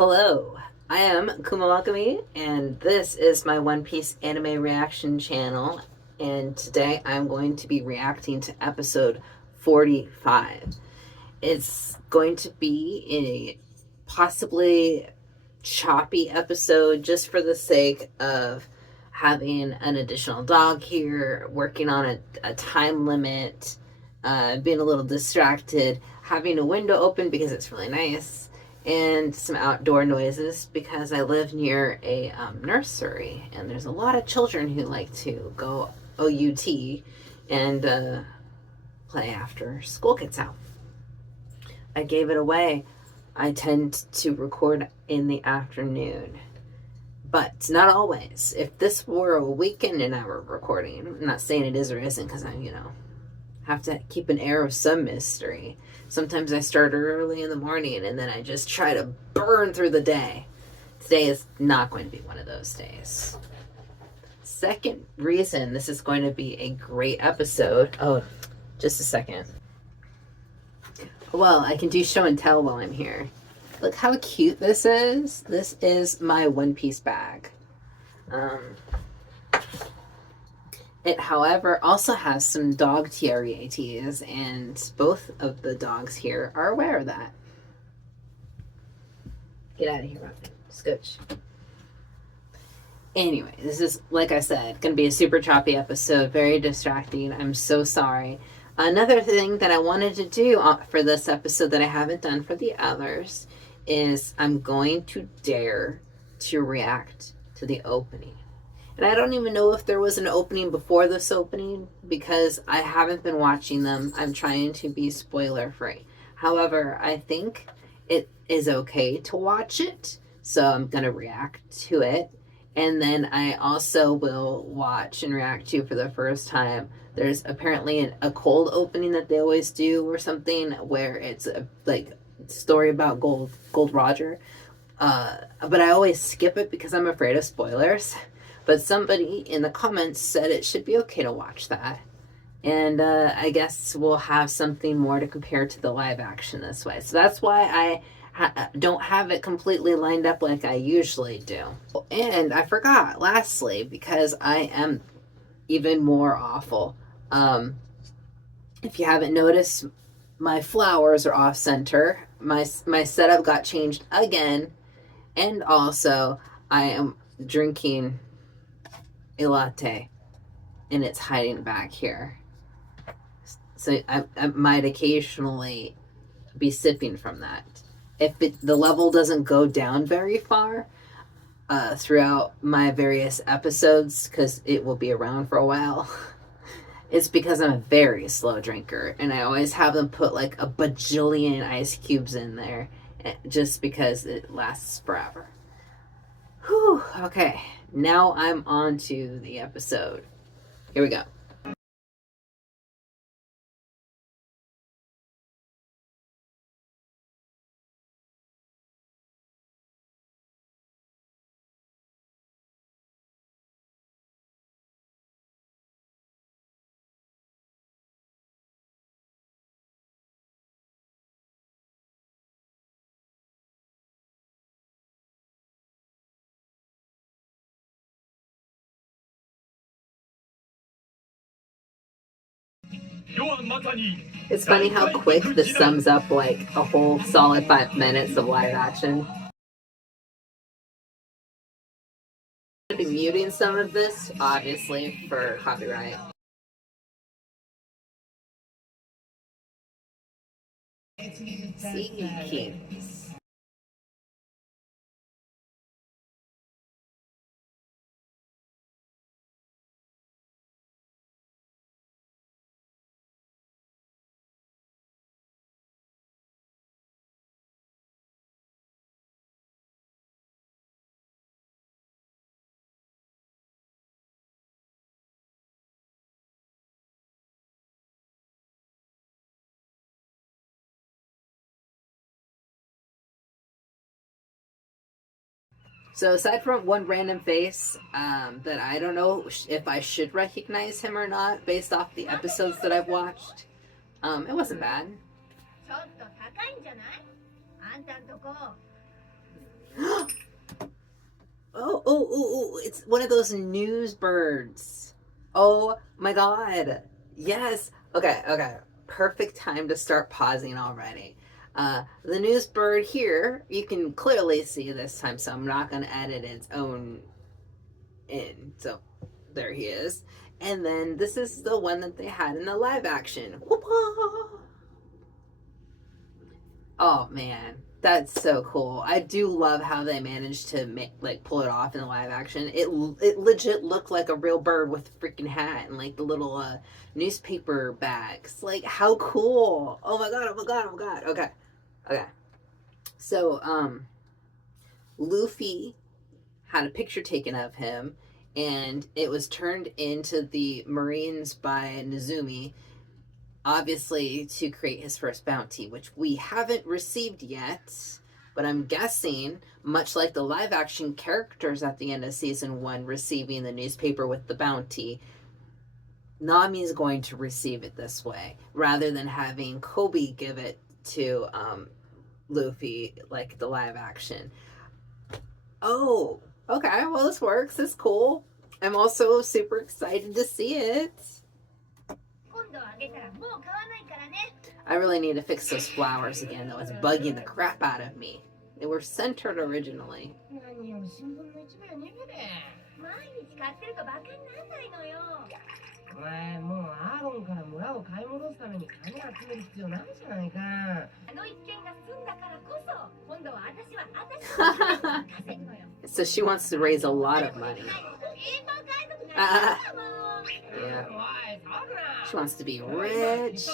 Hello, I am Kumawakami, and this is my One Piece anime reaction channel. And today I'm going to be reacting to episode 45. It's going to be a possibly choppy episode just for the sake of having an additional dog here, working on a time limit, being a little distracted, having a window open because it's really nice, and some outdoor noises because I live near a nursery and there's a lot of children who like to go OUT and play after school gets out. I gave it away. I tend to record in the afternoon, but not always. If this were a weekend and I were recording, I'm not saying it is or isn't because I, have to keep an air of some mystery. Sometimes I start early in the morning and then I just try to burn through the day. Today is not going to be one of those days. Second reason this is going to be a great episode. Oh, just a second. Well, I can do show and tell while I'm here. Look how cute this is. This is my One Piece bag. It, however, also has some dog TREATs, and both of the dogs here are aware of that. Get out of here, Robin. Scooch. Anyway, this is, like I said, going to be a super choppy episode, very distracting. I'm so sorry. Another thing that I wanted to do for this episode that I haven't done for the others is I'm going to dare to react to the opening. And I don't even know if there was an opening before this opening because I haven't been watching them. I'm trying to be spoiler free. However, I think it is okay to watch it. So I'm going to react to it. And then I also will watch and react to for the first time. There's apparently a cold opening that they always do or something where it's a story about Gold Roger. But I always skip it because I'm afraid of spoilers. But somebody in the comments said it should be okay to watch that. And I guess we'll have something more to compare to the live action this way. So that's why I don't have it completely lined up like I usually do. And I forgot, lastly, because I am even more awful. If you haven't noticed, my flowers are off center. My setup got changed again. And also, I am drinking a latte and it's hiding back here, so I might occasionally be sipping from that if the level doesn't go down very far throughout my various episodes, because it will be around for a while. It's because I'm a very slow drinker and I always have them put like a bajillion ice cubes in there just because it lasts forever. Whew, okay, now I'm on to the episode. Here we go. It's funny how quick this sums up like a whole solid 5 minutes of live action. I'm going to be muting some of this, obviously, for copyright. Sea Kings. So aside from one random face that I don't know if I should recognize him or not based off the episodes that I've watched, it wasn't bad. ooh, it's one of those news birds. Oh my god. Yes. Okay. Perfect time to start pausing already. The news bird here, you can clearly see this time, so I'm not going to edit its own in. So there he is. And then this is the one that they had in the live action. Oh man, that's so cool. I do love how they managed to pull it off in the live action. It legit looked like a real bird with a freaking hat and like the little newspaper bags. Like how cool. Oh my god, oh my god, oh my god. Okay. So Luffy had a picture taken of him and it was turned into the Marines by Nezumi, obviously to create his first bounty, which we haven't received yet, but I'm guessing, much like the live action characters at the end of season 1 receiving the newspaper with the bounty, Nami is going to receive it this way rather than having Kobe give it to Luffy like the live action. Oh, okay, well, this works. It's cool. I'm also super excited to see it. I really need to fix those flowers again, though. It's bugging the crap out of me. They were centered originally. So she wants to raise a lot of money. Yeah. She wants to be rich.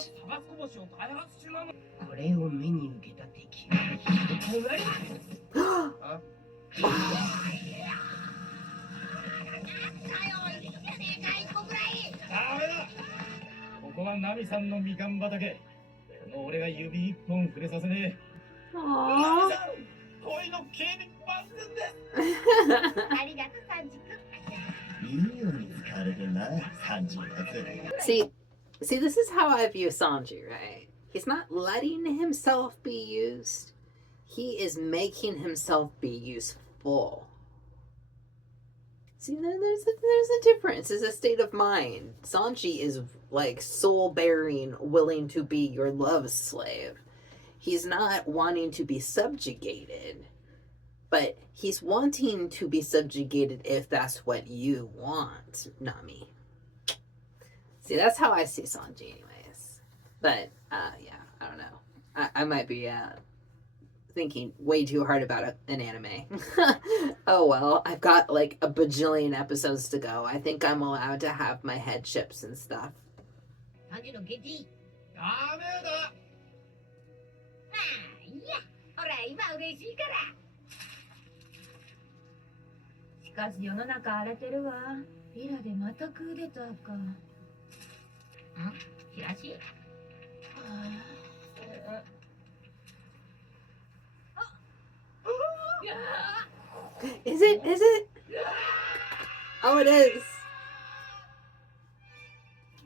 See, this is how I view Sanji, right? He's not letting himself be used. He is making himself be useful. See, there's a difference. It's a state of mind. Sanji is like soul-bearing, willing to be your love slave. He's not wanting to be subjugated, but he's wanting to be subjugated if that's what you want, Nami. See, that's how I see Sanji anyways. But, yeah, I don't know. I might be thinking way too hard about an anime. Oh well, I've got like a bajillion episodes to go. I think I'm allowed to have my head chips and stuff. Is it? Oh, it is.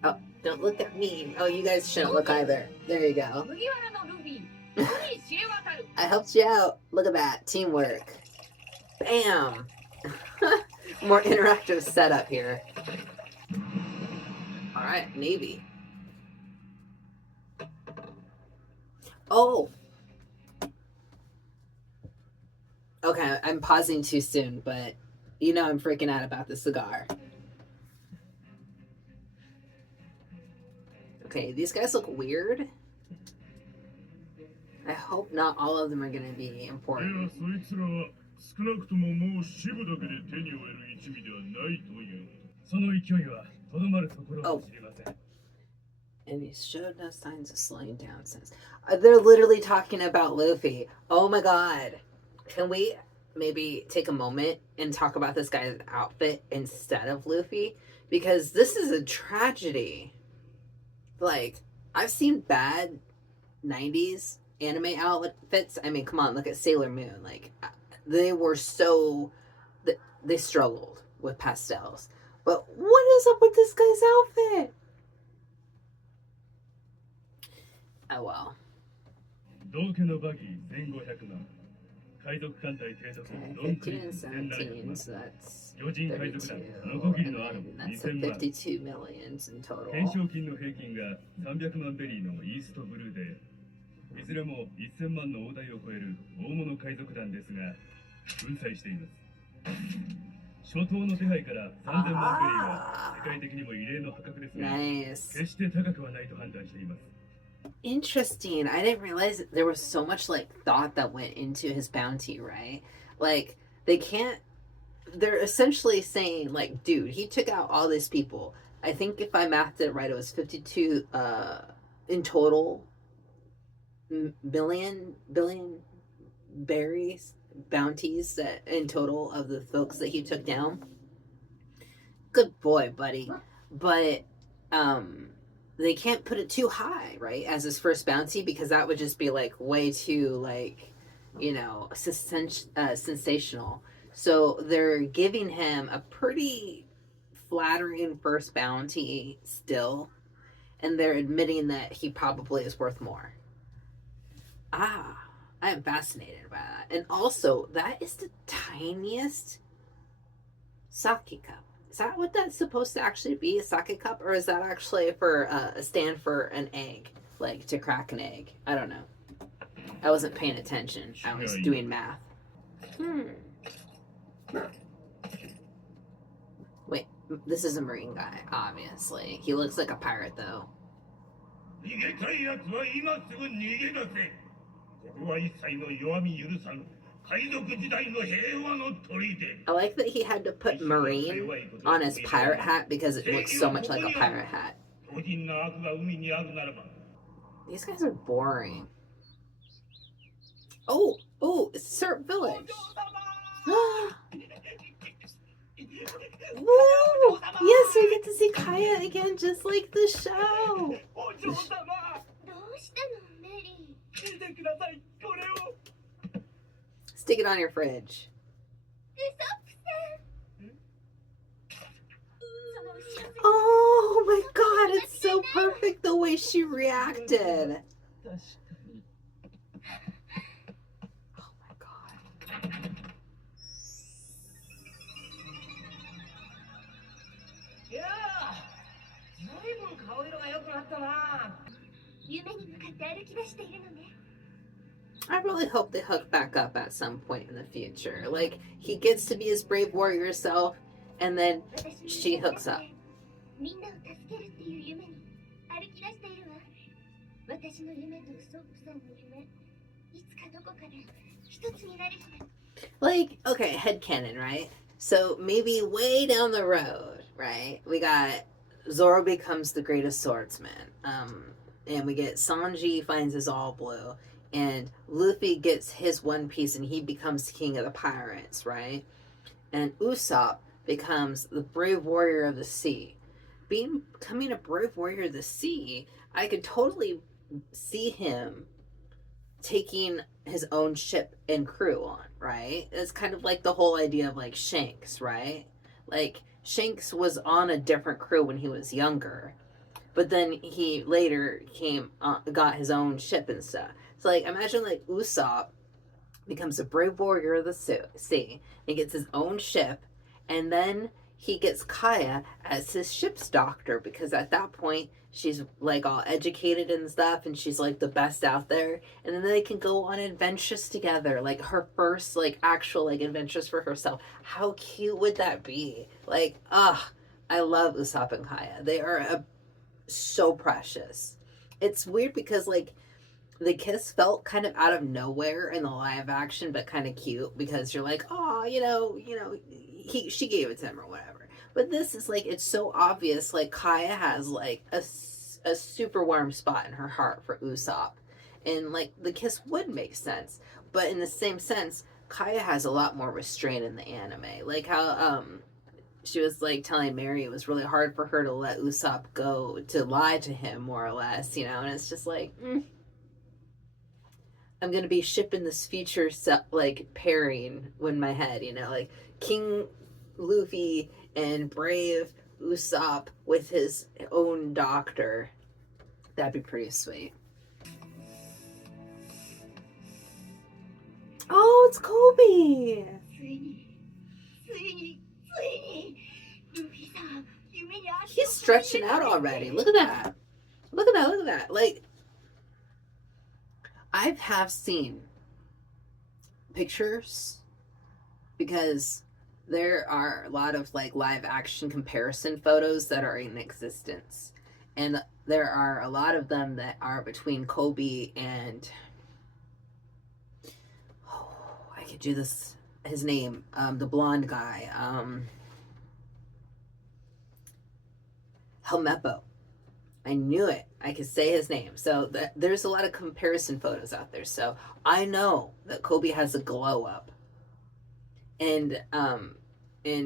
Oh, don't look at me. Oh, you guys shouldn't look either. There you go. I helped you out. Look at that. Teamwork. Bam. More interactive setup here. Alright, Navy. Oh. Okay, I'm pausing too soon, but you know I'm freaking out about the cigar. Okay, these guys look weird. I hope not all of them are going to be important. Oh. And he showed no signs of slowing down since. They're literally talking about Luffy. Oh my god. Can we maybe take a moment and talk about this guy's outfit instead of Luffy? Because this is a tragedy. Like, I've seen bad 90s anime outfits. I mean, come on, look at Sailor Moon. Like, they were so... They struggled with pastels. But what is up with this guy's outfit? Oh, well. Okay, 15 and 17, so that's 32. And then that's the 52 millions in total. いずれも1000万の大台を超える大物海賊団ですが、粉砕しています。初頭の手配から3000万ベリーは世界的にも異例の破格ですが、決して高くはないと判断しています。Interesting. I didn't realize there was so much like thought that went into his bounty, right? Like they're essentially saying like, dude, he took out all these people. I think if I mathed it right, it was 52 in total billion berries bounties that in total of the folks that he took down. Good boy, buddy. But they can't put it too high, right, as his first bounty, because that would just be like way too like, you know, sensational. So they're giving him a pretty flattering first bounty still, and they're admitting that he probably is worth more. I am fascinated by that. And also, that is the tiniest sake cup. Is that what that's supposed to actually be, a sake cup? Or is that actually for a stand for an egg? Like, to crack an egg? I don't know. I wasn't paying attention. I was doing math. Wait, this is a marine guy, obviously. He looks like a pirate, though. I like that he had to put marine on his pirate hat because it looks so much like a pirate hat. These guys are boring. Oh, it's Syrup Village. Woo! Yes, we get to see Kaya again, just like the show. Stick it on your fridge. Oh my god, it's so perfect the way she reacted. Oh my god. I really hope they hook back up at some point in the future. Like, he gets to be his brave warrior self, and then she hooks up. Like, okay, headcanon, right? So maybe way down the road, right? We got Zoro becomes the greatest swordsman. And we get Sanji finds his all blue. And Luffy gets his One Piece and he becomes king of the pirates, right? And Usopp becomes the brave warrior of the sea. Becoming a brave warrior of the sea, I could totally see him taking his own ship and crew on, right? It's kind of like the whole idea of like Shanks, right? Like Shanks was on a different crew when he was younger, but then he later got his own ship and stuff. So like imagine like Usopp becomes a brave warrior of the sea and gets his own ship, and then he gets Kaya as his ship's doctor, because at that point she's like all educated and stuff and she's like the best out there, and then they can go on adventures together, like her first like actual like adventures for herself. How cute would that be? Like, I love Usopp and Kaya. They are so precious. It's weird because like the kiss felt kind of out of nowhere in the live action, but kind of cute because you're like, oh, she gave it to him or whatever. But this is like, it's so obvious. Like Kaya has like a super warm spot in her heart for Usopp, and like the kiss would make sense. But in the same sense, Kaya has a lot more restraint in the anime. Like how she was like telling Mary it was really hard for her to let Usopp go, to lie to him more or less, and it's just like. I'm gonna be shipping this future like pairing in my head, like King Luffy and brave Usopp with his own doctor. That'd be pretty sweet. Oh, it's Kobe. ついについについにルフィさん夢に足を He's stretching out already. Look at that. Look at that. Look at that. Like, I have seen pictures because there are a lot of like live action comparison photos that are in existence. And there are a lot of them that are between Kobe and I could do this his name, the blonde guy, Helmeppo. I knew it. I could say his name. So there's a lot of comparison photos out there. So I know that Kobe has a glow up. And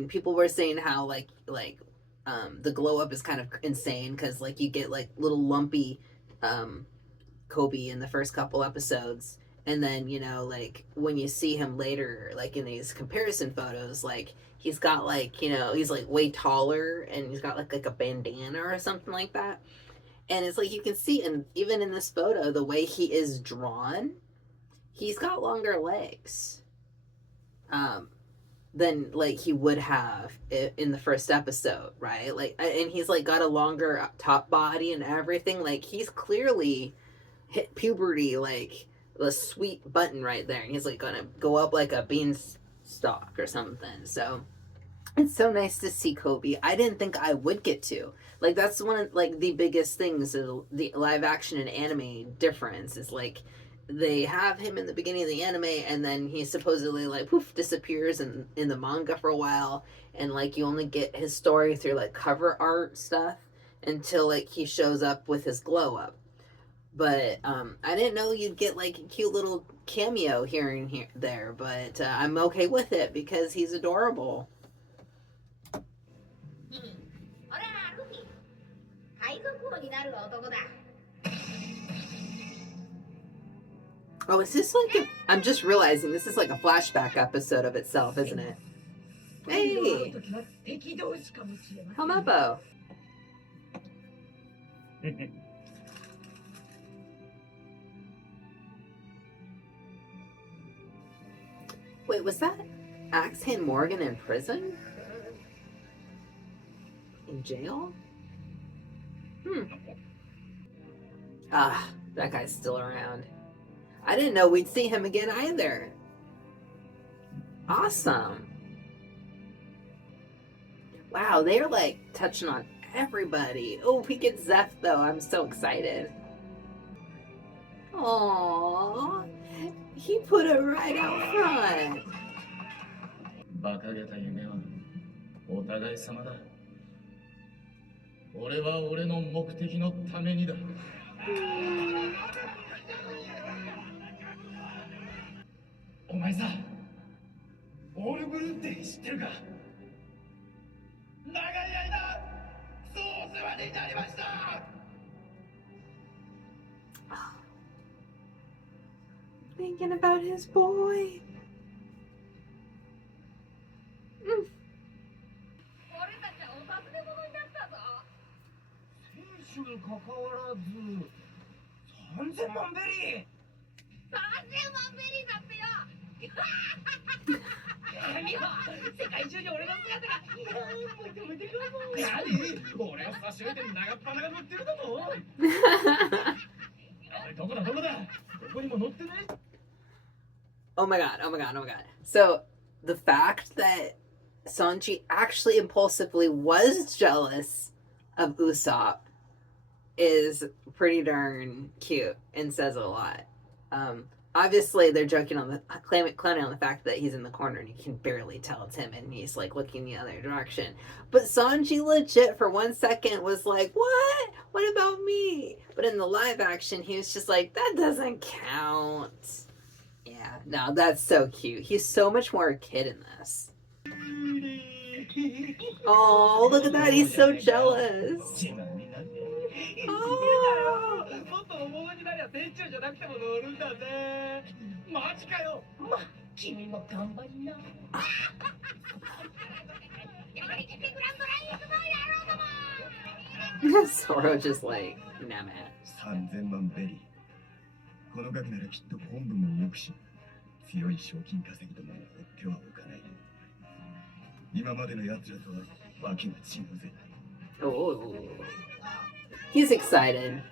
people were saying how the glow up is kind of insane because like you get like little lumpy Kobe in the first couple episodes, and then like when you see him later like in these comparison photos, like he's got like he's like way taller and he's got like a bandana or something like that. And it's like you can see, and even in this photo, the way he is drawn, he's got longer legs than like he would have in the first episode, right? Like, and he's like got a longer top body and everything. Like he's clearly hit puberty, like the sweet button right there, and he's like gonna go up like a beanstalk or something. So it's so nice to see Kobe. I didn't think I would get to. Like that's one of like the biggest things of the live action and anime difference is like they have him in the beginning of the anime and then he supposedly like poof disappears in the manga for a while, and like you only get his story through like cover art stuff until like he shows up with his glow up. But I didn't know you'd get like a cute little cameo here and there, but I'm okay with it because he's adorable. ほらルフィ海賊王になる男だ Oh, is this like I'm just realizing this is like a flashback episode of itself, isn't it? Hey! Helmeppo! Wait, was that Axe Hand Morgan in prison? In jail? Ah, that guy's still around. I didn't know we'd see him again either. Awesome. Wow, they're like touching on everybody. Oh, we get Zeph though. I'm so excited. Aww. He put it right out front. 馬鹿げた夢はお互い様だ。俺は俺の目的のためにだ。お前さ、オールブルーって知ってるか？長い間、そうお世話になりました。Thinking about his boy. 俺たちはお尋ね者になったぞ選手に関わらず3000万ベリー3000万ベリーだってよ見ろ世界中に俺の姿が求めてくるぞ何俺を差し置いて長っ鼻が乗ってるだとどこだどこだどこにも乗ってない Oh my god, oh my god, oh my god. So, the fact that Sanji actually impulsively was jealous of Usopp is pretty darn cute and says a lot. Obviously, they're joking on the clowning on the fact that he's in the corner and you can barely tell it's him and he's like looking the other direction. But Sanji legit for 1 second was like, "What? What about me?" But in the live action, he was just like, "That doesn't count." Yeah, no, that's so cute. He's so much more a kid in this. Oh, look at that. He's so jealous. Oh. もっと大物になりゃ店長じゃなくても乗るんだぜマジかよまあ君も頑張りなやりきってグランドライン行くぞ野郎ども Zoro just like, nah man. 3000万ベリーこの額ならきっと本部も動くし強い賞金稼ぎどもを放ってはおかない。今までの奴らとはわけが違うぜ。Oh, he's excited.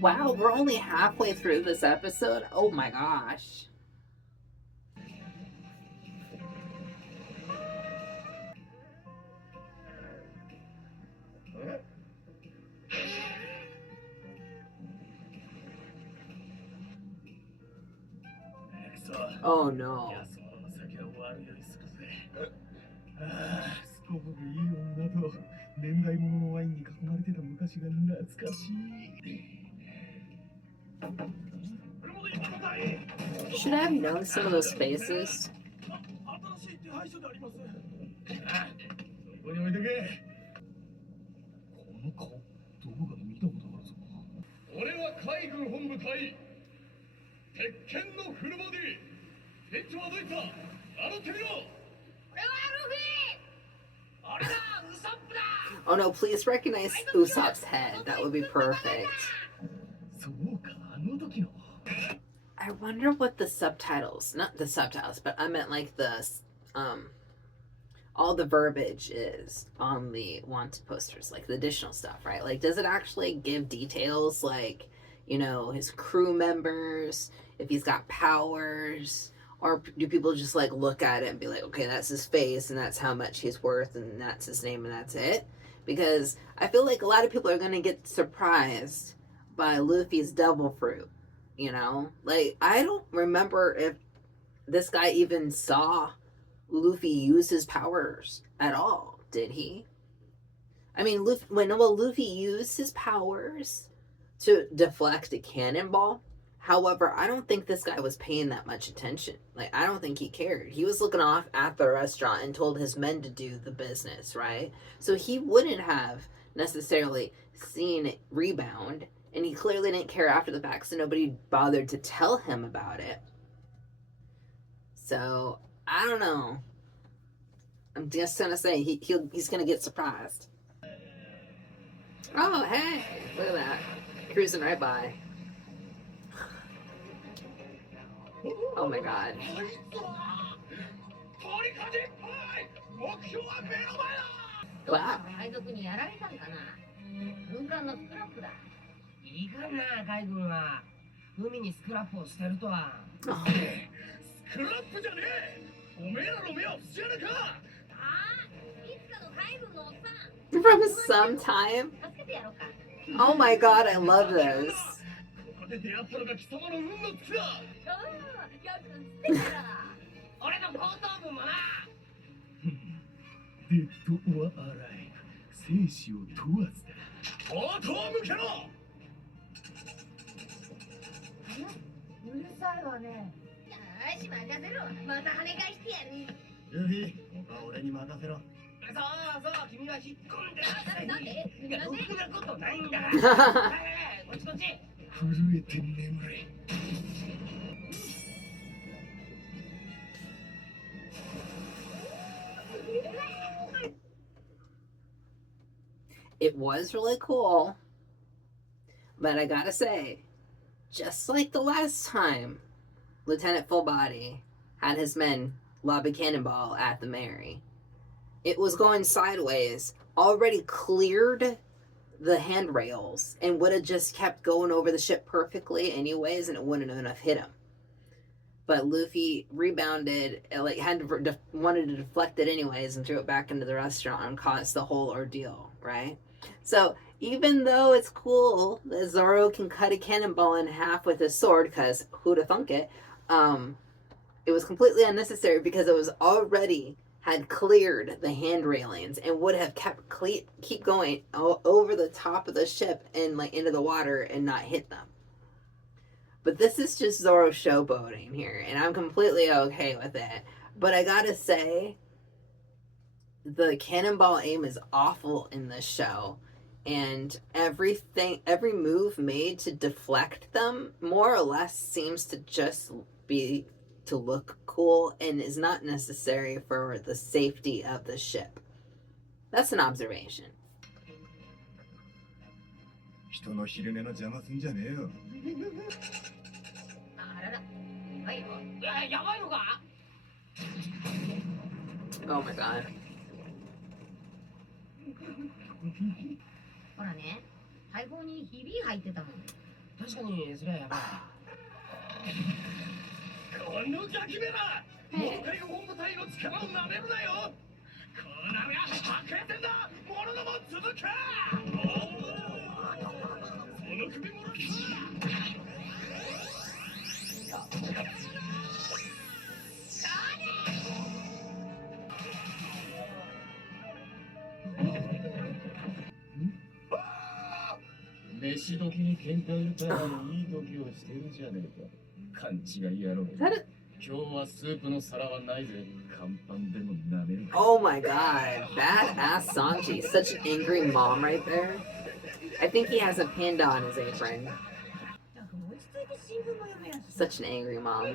Wow, we're only halfway through this episode. Oh my gosh. Oh no. すこぶるいい女と年代物のワインに囲まれてた昔が懐かしい。 Should I have known some of those faces? 新しい手配書であります。そこに置いとけ。この顔、どこかで見たことあるぞ。俺は海軍本部隊鉄拳のフルボディ。店長はどういった？名乗ってみろ。 Oh no, please recognize Usopp's head. That would be perfect. I wonder what the subtitles, not the subtitles, but I meant like the, all the verbiage is on the wanted posters, like the additional stuff, right? Like, does it actually give details like, you know, his crew members, if he's got powers? Or do people just like look at it and be like, okay, that's his face and that's how much he's worth and that's his name and that's it? Because I feel like a lot of people are going to get surprised by Luffy's devil fruit, you know? Like, I don't remember if this guy even saw Luffy use his powers at all, did he? I mean, when Luffy used his powers to deflect a cannonball, however, I don't think this guy was paying that much attention. Like, I don't think he cared. He was looking off at the restaurant and told his men to do the business, right? So he wouldn't have necessarily seen it rebound, and he clearly didn't care after the fact, so nobody bothered to tell him about it. So, I don't know. I'm just gonna say he's gonna get surprised. Oh, hey, look at that. Cruising right by. Oh my god. Wow. 海賊にやられたんかな。軍艦のスクラップだ。いかんな、海軍は。海にスクラップを捨てるとは。スクラップじゃねえ。おめえらの目は節穴か。ああ、いつかの海軍のおっさん。From some time? 助けてやろうか。Oh my god, I love this. ここで出会ったのが貴様の運の月だ。ああ、よく捨てたら。俺の後頭部もな。デッド・オア・アライブ、生死を問わずだ。後頭向けろ。うるさいわね。よし、任せろ。また跳ね返してやる。ルフィ、俺に任せろ。そうそう、君は引っ込んでなさい。いや、ろくなことないんだから。はい、こっちこっち。震えて眠れ。It was really cool, but I gotta say, just like the last time Lieutenant Fullbody had his men lob a cannonball at the Mary, it was going sideways, already cleared the handrails, and would have just kept going over the ship perfectly anyways, and it wouldn't have hit him. But Luffy rebounded, like wanted to deflect it anyways, and threw it back into the restaurant and caused the whole ordeal, right? So even though it's cool that Zoro can cut a cannonball in half with his sword, because who'da thunk it, it was completely unnecessary because it was already had cleared the hand railings and would have kept keep going over the top of the ship and like into the water and not hit them. But this is just Zoro showboating here, and I'm completely okay with it. But I gotta say, the cannonball aim is awful in this show, and every move made to deflect them more or less seems to just be to look cool and is not necessary for the safety of the ship. That's an observation. 人の昼寝の邪魔すんじゃねえよ。あらら、はいよ。やばいのか？ Oh my god. ほらね、大砲にひび入ってたもん。確かにそれはやばい。このガキめらモノ海本部隊の力をなめるなよ。このが白兵戦だ。モノども続け。その首もら飯時に喧嘩売るためにいい時をしてるじゃねえか。勘違い野郎。今日はスープの皿はないぜ。乾パンでもなめる。 Oh my god. Badass Sanji. Such an angry mom right there. I think he has a panda on his apron. なんか落ち着いて新聞も読めやし Such an angry mom.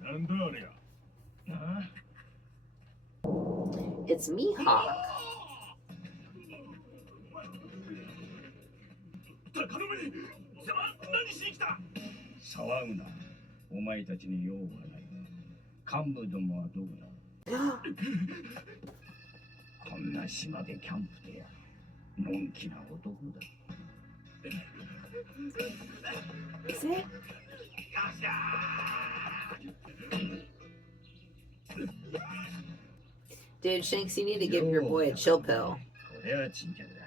なんだあれや。 It's Mihawk. 高野目に貴様何しに来た。騒ぐな。お前たちに用はない。幹部どもはどこだ。こんな島でキャンプでやのんきな男だ。 Is it? Dude, Shanks, you need to give your boy a chill pill. これは珍客だ。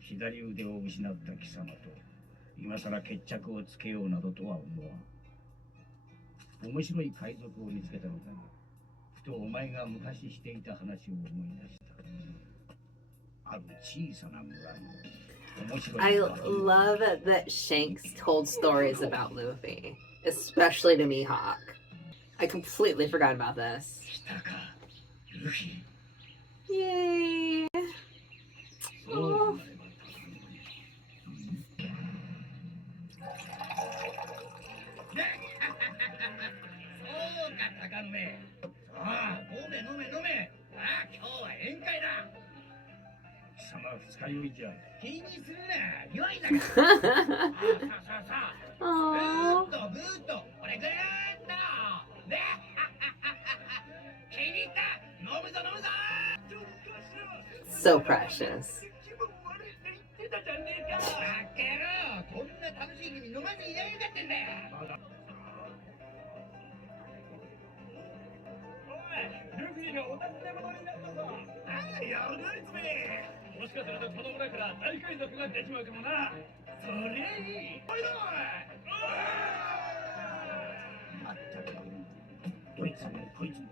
左腕を失った貴様と今さら決着をつけようなどとは思わん。面白い海賊を見つけたのだ。ふとお前が昔していた話を思い出した。ある小さな村に面白い I love that Shanks told stories about Luffy, especially to Mihawk. I completely forgot about this. 来たか、ルフィ。 Yay! そうなればそうか、高野目。さあ、飲め飲め飲め。ああ、今日は宴会だ。貴様二日酔いじゃ。気にするな、祝いだから。さあさあさあ。ぐ Aww. ーっとぐーっと、これぐーっと。ね、気に入った。飲むぞ飲むぞ。 So precious. バカ野郎、こんな楽しい日に飲まずにいられるかってんだよ。おい、ルフィがお尋ね者になったぞ。ああ、やるな、いつめ。もしかするとこの村から大海賊が出ちまうかもな。そりゃいい。おいどい。まったく、どいつもこいつも。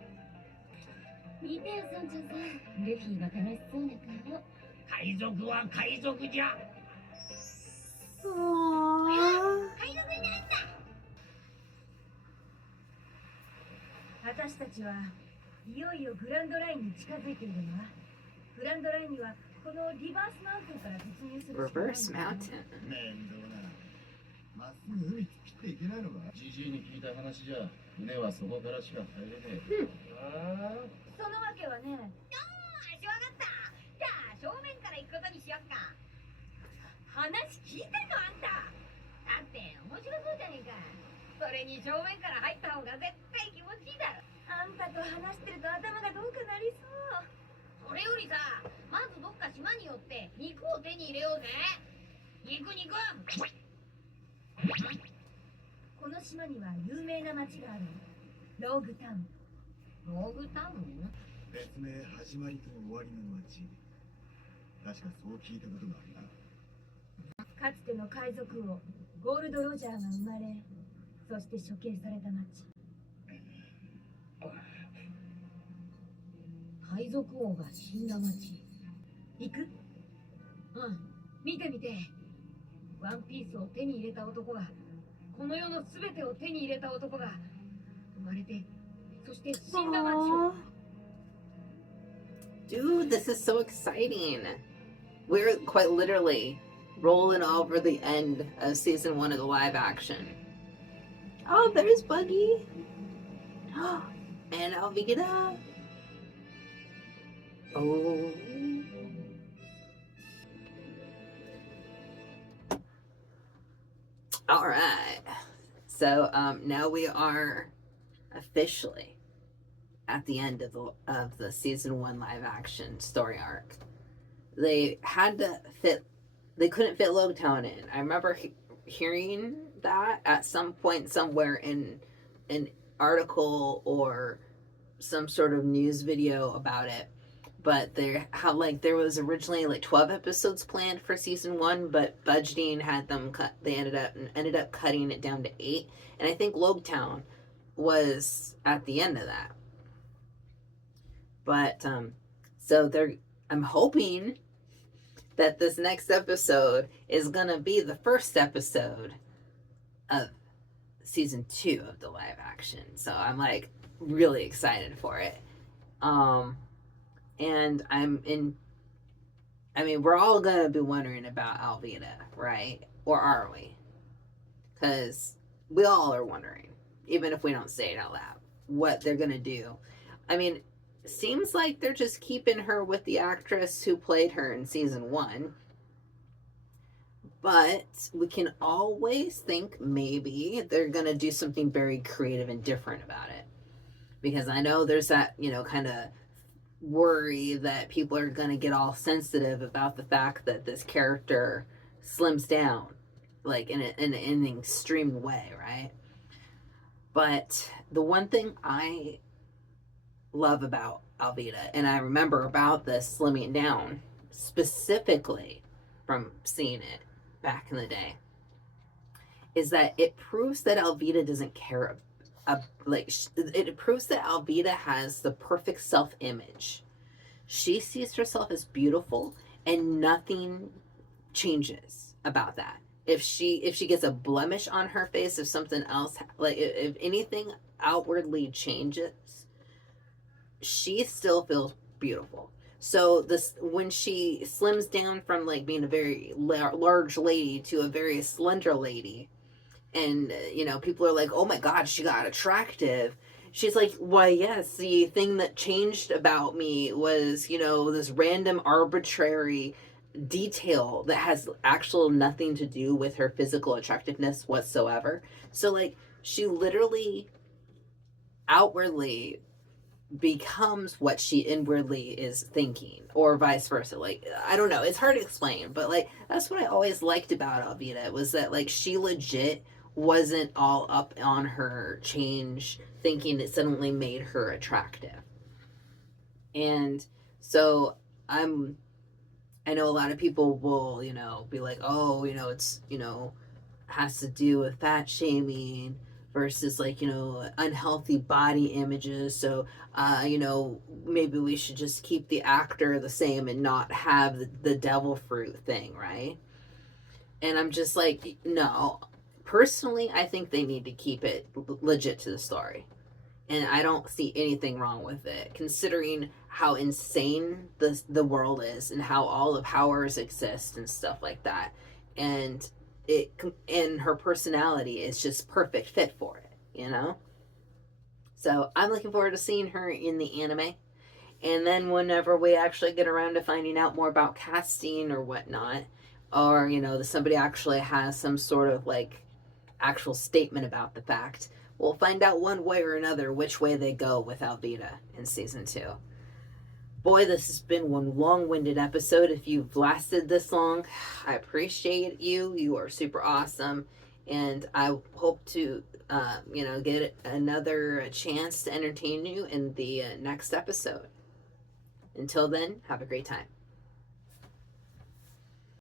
見てよ村長さん、ルフィの楽しそうな顔。海賊は海賊じゃ。 Aww. 私たちはいよいよグランドラインに近づいているのは。グランドラインにはこのリバースマウンテンから突入するしかない Reverse んだよ。 Mountain. 面倒な。まっすぐ海突っ切っていけないのか。じじいに聞いた話じゃ、船はそこからしか入れねえ。ああ。そのわけはね、しわかった。じゃあ正面から行くことにしよっか。話聞いてんのあんた。だって面白そうじゃねえか。それに正面から入った方が絶対気持ちいいだろ。あんたと話してると頭がどうかなりそう。それよりさ、まずどっか島に寄って肉を手に入れようぜ。肉。この島には有名な町がある。ローグタウン。ログタウン？別名始まりと終わりの街。確かそう聞いたことがあるな。かつての海賊王ゴールド・ロジャーが生まれ、そして処刑された町。海賊王が死んだ町。行く？見てみて。ワンピースを手に入れた男が、この世のすべてを手に入れた男が生まれて、そして死んだ町を。 Aww. Dude, this is so exciting. We're quite literally rolling over the end of season 1 of the live action. Oh, there's Buggy. And Alvida. Oh. All right. So now we are officially at the end of the season 1 live action story arc. They had to fit. They couldn't fit Logtown in. I remember hearing that at some point somewhere in an article or some sort of news video about it. But there was originally like 12 episodes planned for season 1, but budgeting had them cut. They ended up cutting it down to 8, and I think Logtown was at the end of that. But so I'm hoping that this next episode is gonna be the first episode of season 2 of the live action. So I'm like really excited for it. And we're all gonna be wondering about Alvida, right? Or are we? Because we all are wondering, even if we don't say it out loud, what they're gonna do. I mean, seems like they're just keeping her with the actress who played her in season 1. But we can always think maybe they're going to do something very creative and different about it. Because I know there's that, kind of worry that people are going to get all sensitive about the fact that this character slims down, like in an extreme way, right? But the one thing I love about Alvida, and I remember about this slimming down specifically from seeing it back in the day, is that it proves that Alvida doesn't care. It proves that Alvida has the perfect self-image. She sees herself as beautiful, and nothing changes about that. If she gets a blemish on her face, if something else, like if anything outwardly changes, she still feels beautiful. So when she slims down from like being a very large lady to a very slender lady, and people are like, oh my god, she got attractive, she's like, why, yes, the thing that changed about me was this random arbitrary detail that has actual nothing to do with her physical attractiveness whatsoever. So like she literally outwardly becomes what she inwardly is thinking, or vice versa. Like, I don't know, it's hard to explain, but like that's what I always liked about Alvida, was that like she legit wasn't all up on her change thinking it suddenly made her attractive. And so I know a lot of people will be like, oh, it's has to do with fat shaming versus like unhealthy body images, so maybe we should just keep the actor the same and not have the devil fruit thing, right? And I'm just like, no, personally I think they need to keep it legit to the story, and I don't see anything wrong with it, considering how insane the world is and how all the powers exist and stuff like that. And her personality is just perfect fit for it, So I'm looking forward to seeing her in the anime. And then whenever we actually get around to finding out more about casting or whatnot, or somebody actually has some sort of like actual statement about the fact, we'll find out one way or another which way they go with Alvida in season 2. Boy, this has been one long-winded episode. If you've lasted this long, I appreciate you. You are super awesome. And I hope to, get another chance to entertain you in the next episode. Until then, have a great time.